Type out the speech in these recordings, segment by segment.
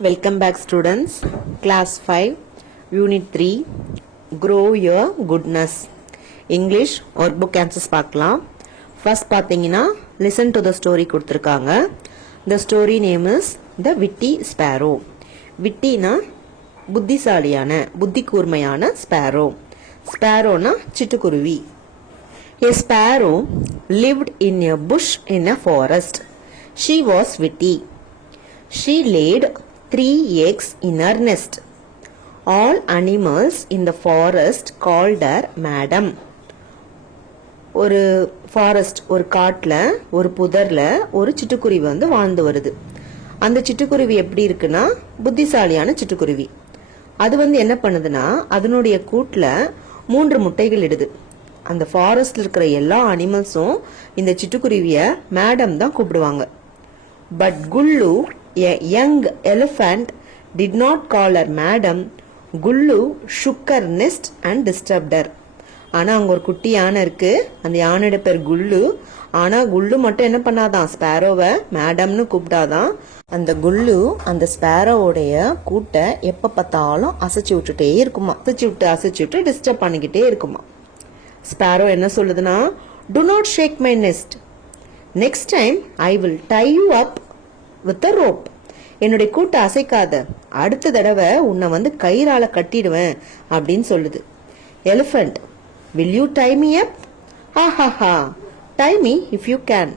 Welcome back students. Class 5 Unit 3 Grow Your Goodness English workbook answers பார்க்கலாம். First பார்த்தீங்கன்னா listen to the story கொடுத்திருக்காங்க. The story name is The Witty Sparrow. விட்டினா புத்திசாலியான புத்தி கூர்மையான Sparrow. ஸ்பேரோனா சிட்டுக்குருவி. A sparrow lived in a bush in a forest. She was witty. She laid 3 eggs in her nest. All animals in the forest called her madam. ஒரு forest, ஒரு காட்டில், ஒரு புதரில் ஒரு சிட்டுக்குருவி வந்து வாழ்ந்து வருது. அந்த சிட்டுக்குருவி எப்படி இருக்குன்னா புத்திசாலியான சிட்டுக்குருவி. அது வந்து என்ன பண்ணுதுன்னா அதனுடைய கூட்டில் 3 முட்டைகள் இடுது. அந்த ஃபாரஸ்ட்ல இருக்கிற எல்லா அனிமல்ஸும் இந்த சிட்டுக்குருவியை மேடம் தான் கூப்பிடுவாங்க. But Kullu, a young elephant, did not call her madam. Kullu shook her nest and disturbed her. ஆனால் அங்கே ஒரு குட்டி யானை இருக்கு. அந்த யானையோட பேர் குல்லு. ஆனால் குல்லு மட்டும் என்ன பண்ணாதான் ஸ்பேரோவை மேடம்னு கூப்பிட்டாதான். அந்த குல்லு அந்த ஸ்பேரோவுடைய கூட்டை எப்போ பார்த்தாலும் அசைச்சு விட்டுட்டே இருக்குமா. அசைச்சு விட்டு டிஸ்டர்ப் பண்ணிக்கிட்டே இருக்குமா. ஸ்பேரோ என்ன சொல்லுதுன்னா, do not shake my nest. Next time I will tie you up with a rope. என்னுடைய கூட்டை அசைக்காத, அடுத்த தடவை உன்னை வந்து கயிறால கட்டிடுவேன் அப்படின்னு சொல்லுது. Elephant, will you tie me up? ஹா tie me if you can.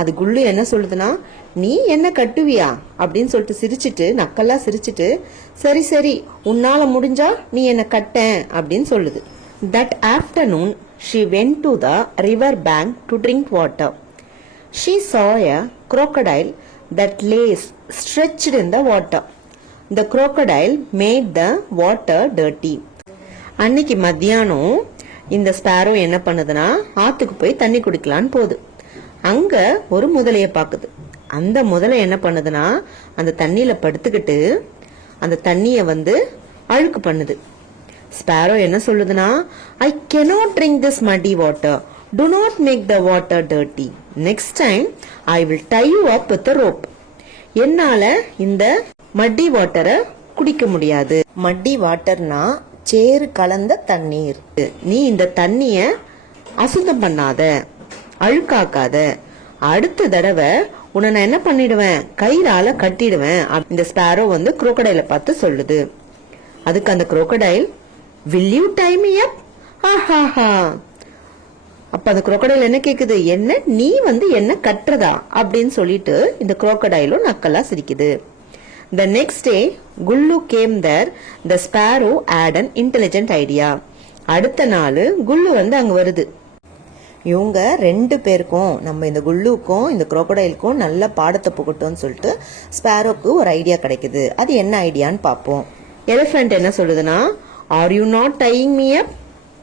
அது குல்லு என்ன சொல்லுதுன்னா, நீ என்ன கட்டுவியா அப்படின்னு சொல்லிட்டு சிரிச்சிட்டு, நக்கல்லா சிரிச்சிட்டு, சரி சரி உன்னால முடிஞ்சா நீ என்ன கட்டேன் அப்படின்னு சொல்லுது. That afternoon she went to the river bank to drink water. She saw a crocodile that lay stretched in the water. The crocodile made the water dirty. அன்னைக்கு மத்தியானம் இந்த ஸ்பேரோ என்ன பண்ணுதுன்னா ஆத்துக்கு போய் தண்ணி குடிக்கலான்னு போகுது. அங்க ஒரு முதலைய பாக்குது. அந்த முதலை என்ன பண்ணுதுன்னா அந்த தண்ணியில படுத்துக்கிட்டு அந்த தண்ணிய வந்து அழுக்கு பண்ணுது. ஸ்பேரோ என்ன சொல்லுதுன்னா, I cannot drink this muddy water. Do not make the water dirty. Next time I will tie you up with a rope. என்னால இந்த மட்டி வாட்டரை குடிக்க முடியாது. மட்டி வாட்டர்னா சேறு கலந்த தண்ணீர். நீ இந்த தண்ணிய அசுத்தம் பண்ணாத, அழுக்காக்காத. அடுத்த தடவை உன்னை நான் என்ன பண்ணிடுவேன், கயிறால கட்டிடுவேன். இந்த ஸ்பேரோ வந்து குரோக்கடைல பார்த்து சொல்லுது. அதுக்கு அந்த crocodile, will you tie me up? ஹா. அப்ப அந்த குரோக்கடைல் என்ன கேக்குது, என்ன நீ வந்து என்ன கட்டுறதா அப்படின்னு சொல்லிட்டு இந்த குரோக்கடைலும் நக்கலா சிரிக்குது. The next day Kullu came there. The sparrow had an intelligent idea. அடுத்த நாள் குல்லு வந்து அங்க வருது. இவங்க 2 பேருக்கும், நம்ம இந்த குல்லுக்கும் இந்த குரோக்கடைலுக்கும் நல்ல பாடத்தை புகட்டும்னு சொல்லிட்டு ஸ்பேரோக்கு ஒரு ஐடியா கிடைக்குது. அது என்ன ஐடியான்னு பார்ப்போம். எலிஃபண்ட் என்ன சொல்லுதுன்னா, are you not tying me up?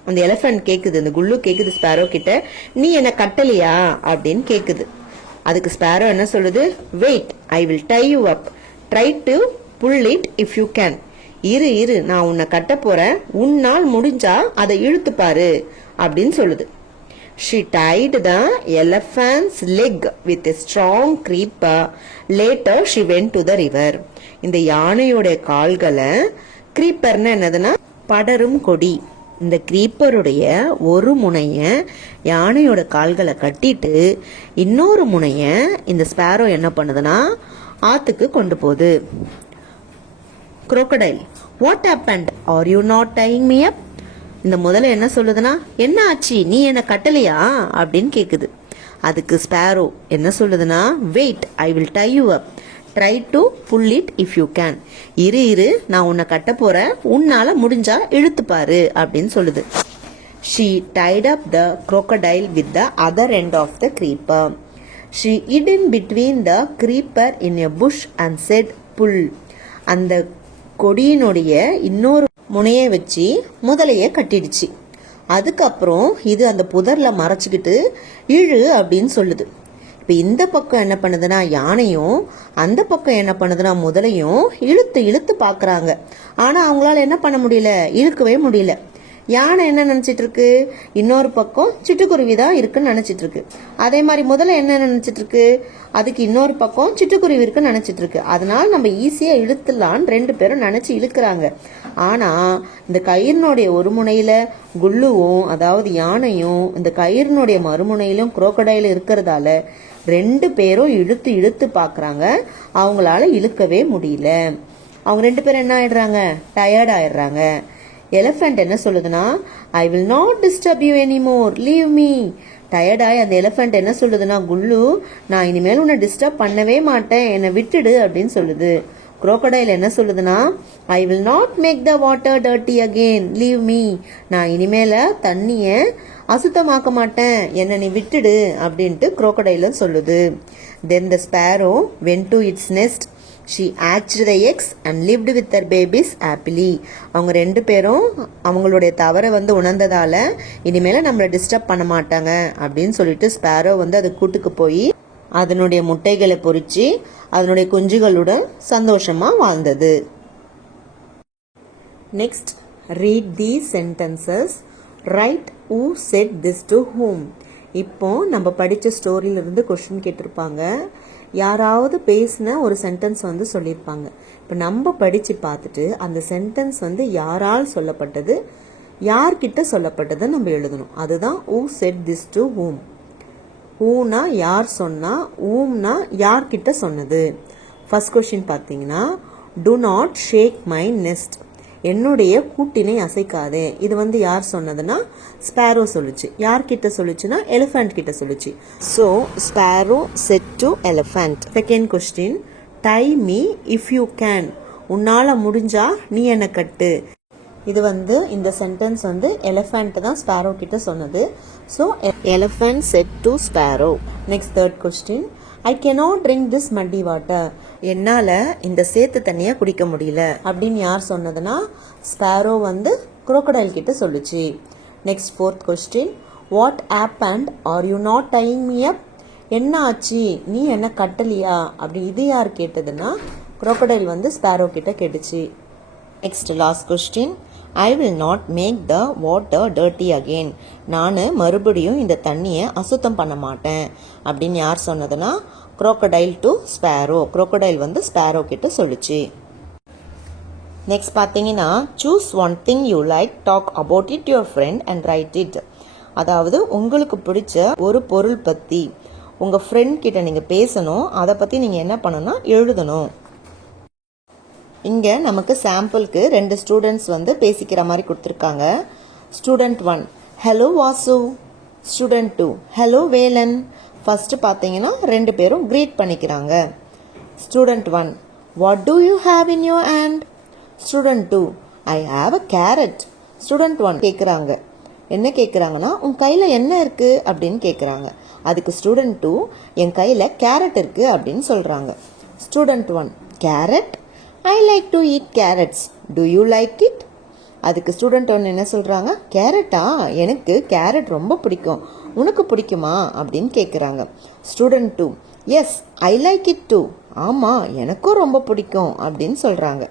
அந்த எலிஃபண்ட் கேக்குது, அந்த குல்லு கேக்குது ஸ்பேரோ கிட்ட, நீ என்ன கட்டலையா அப்படின்னு கேக்குது. அதுக்கு ஸ்பேரோ என்ன சொல்லுது, wait, I will tie you up. Try to pull it if you can. இரு நான் உன்னை கட்ட போறேன், உன்னால் முடிஞ்சா அதை இழுத்து பாரு அப்படின்னு சொல்லுது. She tied the elephant's leg with a strong creeper. Later she went to the river. இந்த யானையோட கால்களை, கிரீப்பர்னு என்னதுன்னா படரும் கொடி, இந்த கிரீப்பருடைய ஒரு முனைய யானையோட கால்களை கட்டிட்டு இன்னொரு முனைய இந்த ஸ்பேரோ என்ன பண்ணுதுன்னா ஆத்துக்கு கொண்டு போகுது. crocodile, what happened? Are you not tying me up? இந்த முதல்ல என்ன சொல்லுதுன்னா, என்ன ஆச்சு, நீ என்ன கட்டலையா அப்படின்னு கேக்குது. அதுக்கு ஸ்பேரோ என்ன சொல்லுதுன்னா, wait, I will tie you up. Try to pull it if you can. இரு நான் உன்னை கட்ட போறேன், உன்னால முடிஞ்சா இழுத்து பாரு அப்படின்னு சொல்லுது. She tied up the crocodile with the other end of the creeper. She hid in between the creeper in a bush and said, pull. அந்த கொடியினுடைய இன்னொரு முனையை வச்சு முதலைய கட்டிடுச்சு. அதுக்கப்புறம் இது அந்த புதர்ல மறைச்சுக்கிட்டு இழு அப்படின்னு சொல்லுது. இப்ப இந்த பக்கம் என்ன பண்ணுதுன்னா யானையும், அந்த பக்கம் என்ன பண்ணுதுன்னா முதலையும் இழுத்து பாக்குறாங்க. ஆனா அவங்களால என்ன பண்ண முடியல, இழுக்கவே முடியல. யானை என்ன நினைச்சிட்டு இருக்கு, இன்னொரு பக்கம் சிட்டுக்குருவி தான் இருக்குன்னு நினைச்சிட்டு இருக்கு. அதே மாதிரி முதல்ல என்ன நினைச்சிட்டு இருக்கு, அதுக்கு இன்னொரு பக்கம் சிட்டுக்குருவி இருக்குன்னு நினைச்சிட்டு இருக்கு. அதனால நம்ம ஈஸியா இழுத்துலான்னு ரெண்டு பேரும் நினைச்சு இழுக்கிறாங்க. ஆனா இந்த கயிறினுடைய ஒரு முனையில குல்லுவும் அதாவது யானையும் இந்த கயிறினுடைய மறுமுனையிலும் குரோக்கடையில் இருக்கிறதால ரெண்டு பேரும் இழுத்து இழுத்து பாக்குறாங்க. அவங்களால இழுக்கவே முடியல. அவங்க ரெண்டு பேரும் என்ன ஆயிடுறாங்க, டயர்ட் ஆயிடுறாங்க. எலிஃபென்ட் என்ன சொல்லுதுன்னா, I will not disturb you anymore, leave me. டயர்டாய் அந்த எலிஃபென்ட் என்ன சொல்லுதுன்னா, குல்லு நான் இனிமேல் உன்னை டிஸ்டர்ப் பண்ணவே மாட்டேன், என்னை விட்டுடு அப்படின்னு சொல்லுது. குரோக்கடைல் என்ன சொல்லுதுன்னா, I will not make the water dirty again, leave me. நான் இனிமேல தண்ணிய அசுத்தமாக்க மாட்டேன், என்னை நீ விட்டுடு அப்படின்ட்டு குரோக்கடைலும் சொல்லுது. Then the sparrow went to its nest. She hatched the eggs and lived with her babies happily. அவங்க ரெண்டு பேரும் அவங்களுடைய தவறை உணர்ந்ததால இனிமேல நம்மளை டிஸ்டர்ப் பண்ண மாட்டாங்க அப்படின்னு சொல்லிட்டு ஸ்பேரோ அது கூட்டுக்கு போய் அதனுடைய முட்டைகளை பொறிச்சு அதனுடைய குஞ்சுகளுடன் சந்தோஷமா வாழ்ந்தது. Next, read the sentences. Right who said this to whom. இப்போ நம்ம படித்த ஸ்டோரியிலிருந்து கொஸ்டின் கேட்டிருப்பாங்க. யாராவது பேசின ஒரு சென்டென்ஸ் சொல்லியிருப்பாங்க. இப்போ நம்ம படித்து பார்த்துட்டு அந்த சென்டென்ஸ் யாரால் சொல்லப்பட்டது, யார்கிட்ட சொல்லப்பட்டது நம்ம எழுதணும். அதுதான் who said this to whom. whoனா யார் சொன்னா, whomனா யார்கிட்ட சொன்னது. ஃபர்ஸ்ட் கொஸ்டின் பார்த்தீங்கன்னா, do not shake my nest. என்னுடைய கூட்டினை அசைக்காதே. இது யார் சொன்னதுன்னா ஸ்பேரோ சொல்லுச்சு. யார்கிட்ட சொல்லுச்சுன்னா எலிஃபண்ட் கிட்ட சொல்லுச்சு. So sparrow said to elephant. Second question, tie me if you can. உன்னால முடிஞ்சா நீ என்ன கட்டு. இது இந்த சென்டென்ஸ் எலிஃபண்ட் தான் ஸ்பேரோ கிட்ட சொன்னது. So elephant set to Sparrow. Next third question, I cannot drink this muddy water. என்னால் இந்த சேத்து தண்ணியை குடிக்க முடியல அப்படின்னு யார் சொன்னதுன்னா ஸ்பேரோ crocodile கிட்ட சொல்லுச்சு. Next fourth question, what happened, R you not tying me up. என்ன ஆச்சு, நீ என்ன கட்டலையா அப்படி இது யார் கேட்டதுன்னா crocodile ஸ்பேரோ கிட்ட கேட்டுச்சு. Next last question, I will not make the water dirty again. நான் மறுபடியும் இந்த தண்ணியை அசுத்தம் பண்ண மாட்டேன் அப்படின்னு யார் சொன்னதுன்னா crocodile to sparrow. crocodile sparrow கிட்ட சொல்லுச்சு. நெக்ஸ்ட் பார்த்தீங்கன்னா, choose one thing you like, talk about it your friend and write it. அதாவது உங்களுக்கு பிடிச்ச ஒரு பொருள் பற்றி உங்கள் ஃப்ரெண்ட் கிட்ட நீங்கள் பேசணும். அதை பற்றி நீங்கள் என்ன பண்ணணும்னா எழுதணும். இங்கே நமக்கு சாம்பிளுக்கு ரெண்டு ஸ்டூடெண்ட்ஸ் பேசிக்கிற மாதிரி கொடுத்துருக்காங்க. Student 1, hello Vasu. Student 2, hello Velan. First பார்த்தீங்கன்னா ரெண்டு பேரும் க்ரீட் பண்ணிக்கிறாங்க. Student 1, what do you have in your hand. Student 2, I have a carrot. Student 1 கேட்குறாங்க, என்ன கேட்குறாங்கன்னா உன் கையில் என்ன இருக்குது அப்படின்னு கேட்குறாங்க. அதுக்கு ஸ்டூடெண்ட் 2, என் கையில் கேரட் இருக்குது அப்படின்னு சொல்கிறாங்க. Student 1, carrot, I like to eat carrots. Do you like it? அதுக்கு ஸ்டூடெண்ட் 1 என்ன சொல்கிறாங்க, கேரட்டா, எனக்கு கேரட் ரொம்ப பிடிக்கும், உனக்கு பிடிக்குமா அப்படின்னு கேட்குறாங்க. Student 2, yes I like it too. ஆமாம் எனக்கும் ரொம்ப பிடிக்கும் அப்படின்னு சொல்கிறாங்க.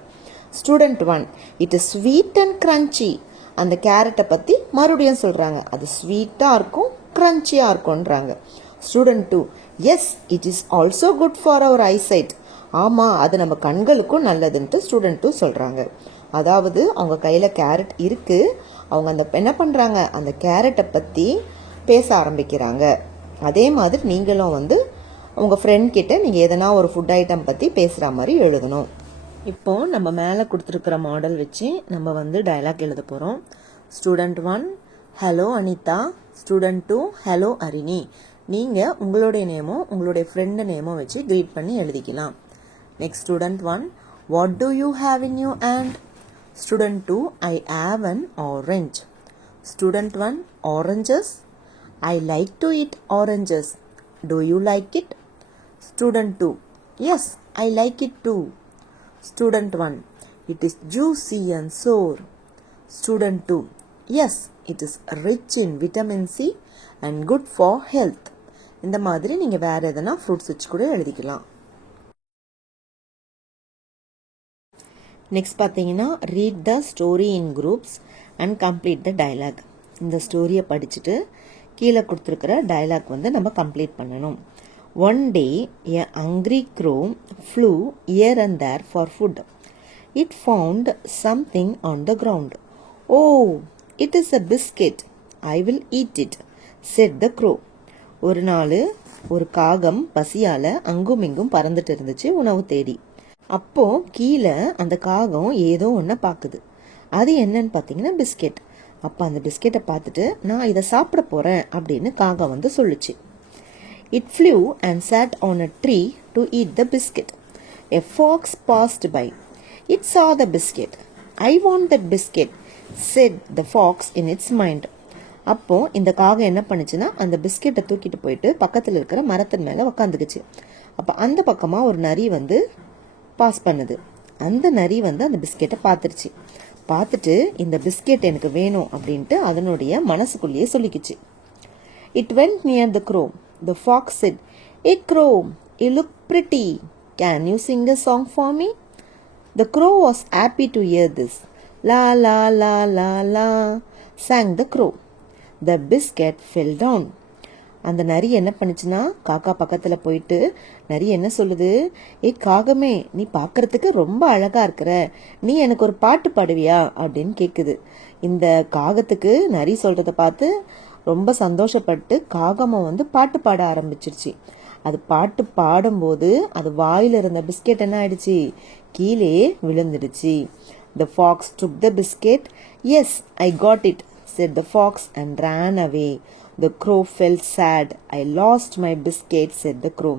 Student 1, it is sweet and crunchy. அந்த கேரட்டை பற்றி மறுபடியும் சொல்கிறாங்க. அது ஸ்வீட்டாக இருக்கும், க்ரன்ச்சியாக இருக்கும்ன்றாங்க. Student 2, yes it is also good for our eyesight. ஆமாம் அது நம்ம கண்களுக்கும் நல்லதுன்ட்டு ஸ்டூடெண்ட் 2 சொல்கிறாங்க. அதாவது அவங்க கையில் கேரட் இருக்குது. அவங்க என்ன பண்ணுறாங்க, அந்த கேரட்டை பற்றி பேச ஆரம்பிக்கிறாங்க. அதே மாதிரி நீங்களும் உங்கள் ஃப்ரெண்ட் கிட்ட நீங்கள் எதனா ஒரு ஃபுட் ஐட்டம் பற்றி பேசுகிற மாதிரி எழுதணும். இப்போது நம்ம மேலே கொடுத்துருக்குற மாடல் வச்சு நம்ம டயலாக் எழுத போகிறோம். Student 1, hello Anitha. Student 2, hello Arini. நீங்கள் உங்களுடைய நேமோ உங்களுடைய ஃப்ரெண்டு நேமோ வச்சு க்ரீட் பண்ணி எழுதிக்கலாம். Next student 1, what do you have in your hand? Student 2, I have an orange. Student 1, oranges. I like to eat oranges. Do you like it? Student 2, yes, I like it too. Student 1, it is juicy and sour. Student 2, yes, it is rich in vitamin C and good for health. இந்த மாதிரி நீங்கள் வேறு எதனா fruits வச்சு கூட எழுதிக்கலாம். Next பார்த்தீங்கன்னா, read the story in groups. And complete the dialogue. இந்த ஸ்டோரியை படிச்சுட்டு கீழே கொடுத்துருக்கிற டயலாக் வந்து நம்ம கம்ப்ளீட் பண்ணணும். One day, a hungry crow flew here and there for food. It found something on the ground. Oh, it is a biscuit. I will eat it, said the crow. ஒரு நாள் ஒரு காகம் பசியால் அங்கும் இங்கும் பறந்துட்டு இருந்துச்சு உணவு தேடி. அப்போ கீழே அந்த காகம் ஏதோ ஒன்று பார்க்குது. அது என்னன்னு பார்த்தீங்கன்னா பிஸ்கெட். அப்போ அந்த பிஸ்கெட்டை பார்த்துட்டு நான் இதை சாப்பிட போகிறேன் அப்படின்னு காகம் வந்து சொல்லுச்சு. It flew and sat on a tree to eat the biscuit. A fox passed by. It saw the biscuit. I want that biscuit, said the fox in its mind. அப்போ இந்த காகம் என்ன பண்ணுச்சுன்னா அந்த பிஸ்கெட்டை தூக்கிட்டு போயிட்டு பக்கத்தில் இருக்கிற மரத்தின் மேலே உக்காந்துக்குச்சு. அப்போ அந்த பக்கமாக ஒரு நரி வந்து பாஸ் பண்ணுது. அந்த நரி வந்து அந்த பிஸ்கெட்டை பார்த்துருச்சு. பார்த்துட்டு இந்த பிஸ்கெட் எனக்கு வேணும் அப்படின்ட்டு அதனுடைய மனசுக்குள்ளேயே சொல்லிக்குச்சு. It went near the crow. The fox said, "Hey crow, you look pretty. Can you sing a song for me?" The crow was happy to hear this. La la la la la, sang the crow. The biscuit fell down. அந்த நரி என்ன பண்ணுச்சுன்னா காக்கா பக்கத்தில் போயிட்டு நரி என்ன சொல்லுது, காகமே நீ பார்க்கறதுக்கு ரொம்ப அழகா இருக்கிற, நீ எனக்கு ஒரு பாட்டு பாடுவியா அப்படின்னு கேட்குது. இந்த காகத்துக்கு நரி சொல்றத பார்த்து ரொம்ப சந்தோஷப்பட்டு காகமும் வந்து பாட்டு பாட ஆரம்பிச்சிருச்சு. அது பாட்டு பாடும்போது அது வாயில் இருந்த பிஸ்கெட் என்ன ஆயிடுச்சு, கீழே விழுந்துடுச்சு. The fox took the biscuit. Yes, I got it, said the fox and ran away. The crow felt sad. I lost my biscuit, said the crow.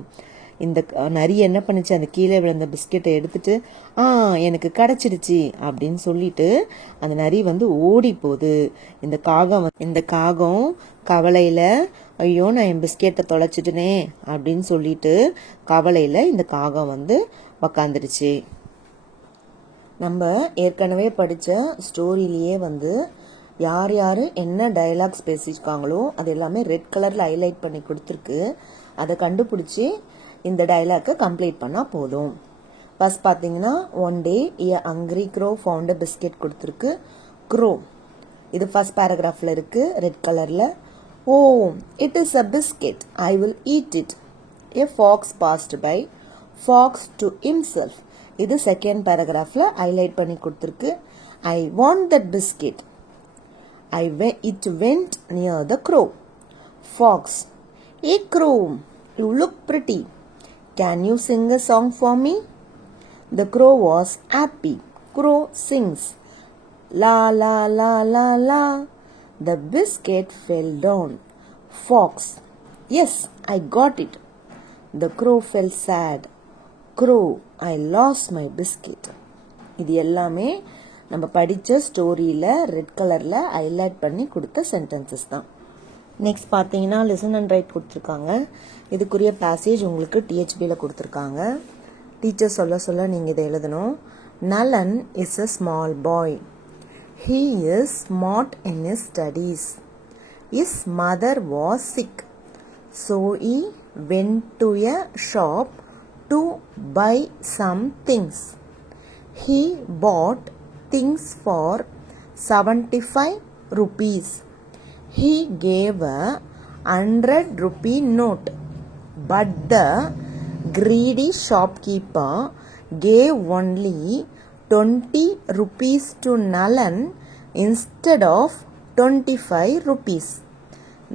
இந்த நரி என்ன பண்ணுச்சு, அந்த கீழே விழுந்த பிஸ்கெட்டை எடுத்துட்டு எனக்கு கிடைச்சிடுச்சு அப்படின்னு சொல்லிட்டு அந்த நரி வந்து ஓடி போகுது. இந்த காகம் கவலையில ஐயோ நான் என் பிஸ்கெட்டை தொலைச்சிட்டனே அப்படின்னு சொல்லிட்டு கவலையில இந்த காகம் வந்து உக்காந்துருச்சு. நம்ம ஏற்கனவே படித்த ஸ்டோரியிலேயே வந்து யார் யார் என்ன டயலாக்ஸ் பேசியிருக்காங்களோ அது எல்லாமே ரெட் கலரில் ஹைலைட் பண்ணி கொடுத்துருக்கு. அதை கண்டுபிடிச்சி இந்த டயலாக்கை கம்ப்ளீட் பண்ணால் போதும். ஃபர்ஸ்ட் பார்த்தீங்கன்னா one day a hungry crow found a biscuit கொடுத்துருக்கு. க்ரோ இது ஃபர்ஸ்ட் பேராகிராஃபில் இருக்குது ரெட் கலரில். ஓ it is a biscuit, I will eat it. A fox passed by. Fox to himself இது செகண்ட் பேராகிராஃபில் ஹைலைட் பண்ணி கொடுத்துருக்கு. I want that biscuit. It went near the crow. Fox, hey crow, you look pretty. Can you sing a song for me? The crow was happy. Crow sings. La la la la la. The biscuit fell down. Fox, yes, I got it. The crow felt sad. Crow, I lost my biscuit. இது எல்லாமே நம்ம படித்த ஸ்டோரியில் red கலரில் highlight பண்ணி கொடுத்த sentences தான். Next பார்த்தீங்கன்னா லிசன் அண்ட் ரைட் கொடுத்துருக்காங்க. இதுக்குரிய பேசேஜ் உங்களுக்கு டிஹெச்பியில் கொடுத்துருக்காங்க. டீச்சர் சொல்ல சொல்ல நீங்கள் இதை எழுதணும். நலன் is a small boy. He is smart in his studies. His mother was sick. So he went to a shop to buy some things. He bought things for 75 rupees. He gave a 100 rupee note, but the greedy shopkeeper gave only 20 rupees to Nalan instead of 25 rupees.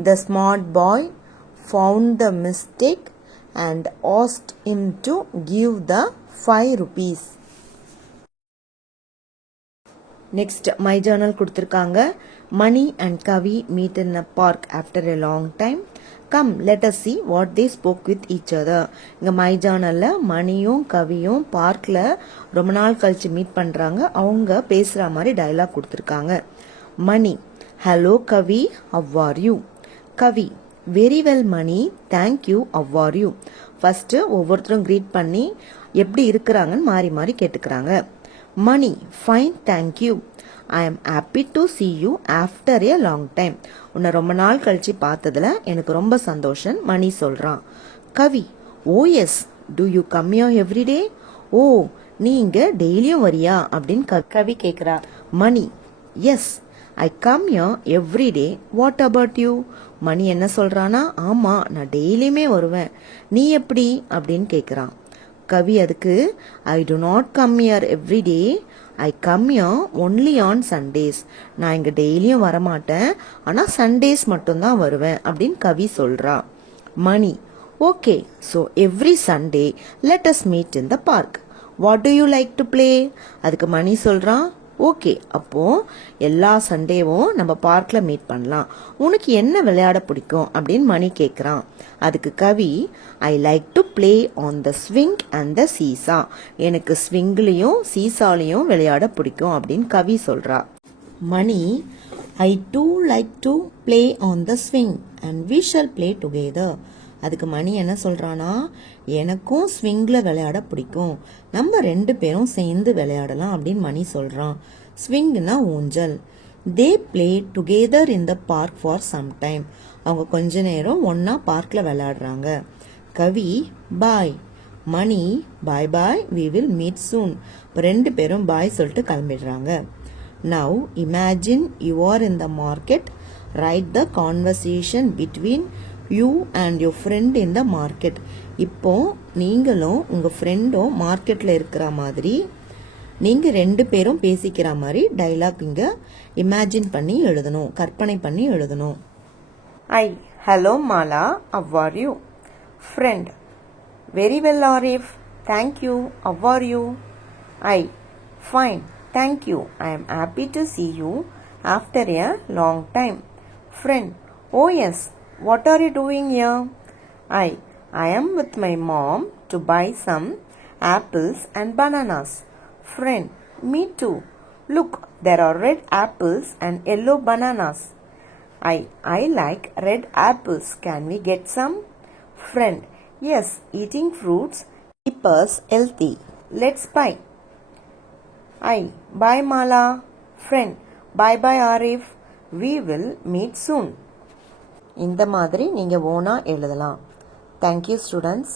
The smart boy found the mistake and asked him to give the 5 rupees. Next my journal கொடுத்துருக்காங்க. Mani and Kavi meet in a park after a long time. Come let us see what they spoke with each other. இங்கே my ஜேர்னலில் மணியும் கவியும் பார்க்கில் ரொம்ப நாள் கழித்து meet பண்ணுறாங்க. அவங்க பேசுகிற மாதிரி டைலாக் கொடுத்துருக்காங்க. Mani, hello Kavi, how are you? Kavi, very well Mani, thank you, how are you? First ஒவ்வொருத்தரும் க்ரீட் பண்ணி எப்படி இருக்கிறாங்கன்னு மாறி மாறி கேட்டுக்கிறாங்க. Mani, fine, thank you. I am happy to see you after a long time. உன்னை ரொம்ப நாள் கழிச்சு பார்த்ததுல எனக்கு ரொம்ப சந்தோஷம் மணி சொல்கிறான். Kavi, oh yes, do you come here every day? ஓ நீ இங்கே டெய்லியும் வரியா அப்படின்னு கவி கேட்குறா. Mani, yes, I come here every day. What about you? Mani என்ன சொல்றானா, ஆமா நான் டெய்லியுமே வருவேன், நீ எப்படி அப்படின்னு கேட்குறான். கவி அதுக்கு, I do not come here every day, I come here only on Sundays. நான் இங்கே டெய்லியும் வரமாட்டேன், ஆனால் சண்டேஸ் மட்டும்தான் வருவேன் அப்படின்னு கவி சொல்றா. Mani, okay, so every Sunday let us meet in the park. What do you like to play? அதுக்கு மணி சொல்றான், ஓகே, அப்போ எல்லா சண்டேவும் நம்ம பார்க்ல மீட் பண்ணலாம். உனக்கு என்ன விளையாட பிடிக்கும் அப்படின்னு மணி கேட்குறான். அதுக்கு Kavi, I like to play on the swing and the seesaw. எனக்கு ஸ்விங்லையும் சீசாலையும் விளையாட பிடிக்கும் அப்படின்னு கவி சொல்றா. Mani, I too like to play on the swing and we shall play together. அதுக்கு மணி என்ன சொல்றானா, எனக்கும் ஸ்விங்ல விளையாட பிடிக்கும், நம்ம 2 பேரும் சேர்ந்து விளையாடலாம் அப்படின்னு மணி சொல்றான். ஸ்விங்னா ஊஞ்சல். They play together in the park for some time. அவங்க கொஞ்ச நேரம் ஒன்னா பார்க்ல விளையாடுறாங்க. Kavi, bye. Mani, bye bye, we will meet soon. இப்போ 2 பேரும் பாய் சொல்லிட்டு கிளம்பிடுறாங்க. Now imagine you are in the market. Write the conversation between you and your friend in the market. இப்போ நீங்களும் உங்கள் ஃப்ரெண்டும் மார்க்கெட்டில் இருக்கிற மாதிரி, நீங்கள் 2 பேரும் பேசிக்கிற மாதிரி டைலாக் இங்கே இமேஜின் பண்ணி எழுதணும், கற்பனை பண்ணி எழுதணும். I, hello Mala, how are you? Friend, very well Arif, thank you, how are you? I, fine, thank you, I am happy to see you after a long time. Friend, oh yes, what are you doing here? I am with my mom to buy some apples and bananas. Friend, me too. Look, there are red apples and yellow bananas. I like red apples. Can we get some? Friend, yes, eating fruits keep us healthy. Let's buy. Bye Mala. Friend, bye bye Arif. We will meet soon. இந்த மாதிரி நீங்கள் ஓனா எழுதலாம். Thank you students.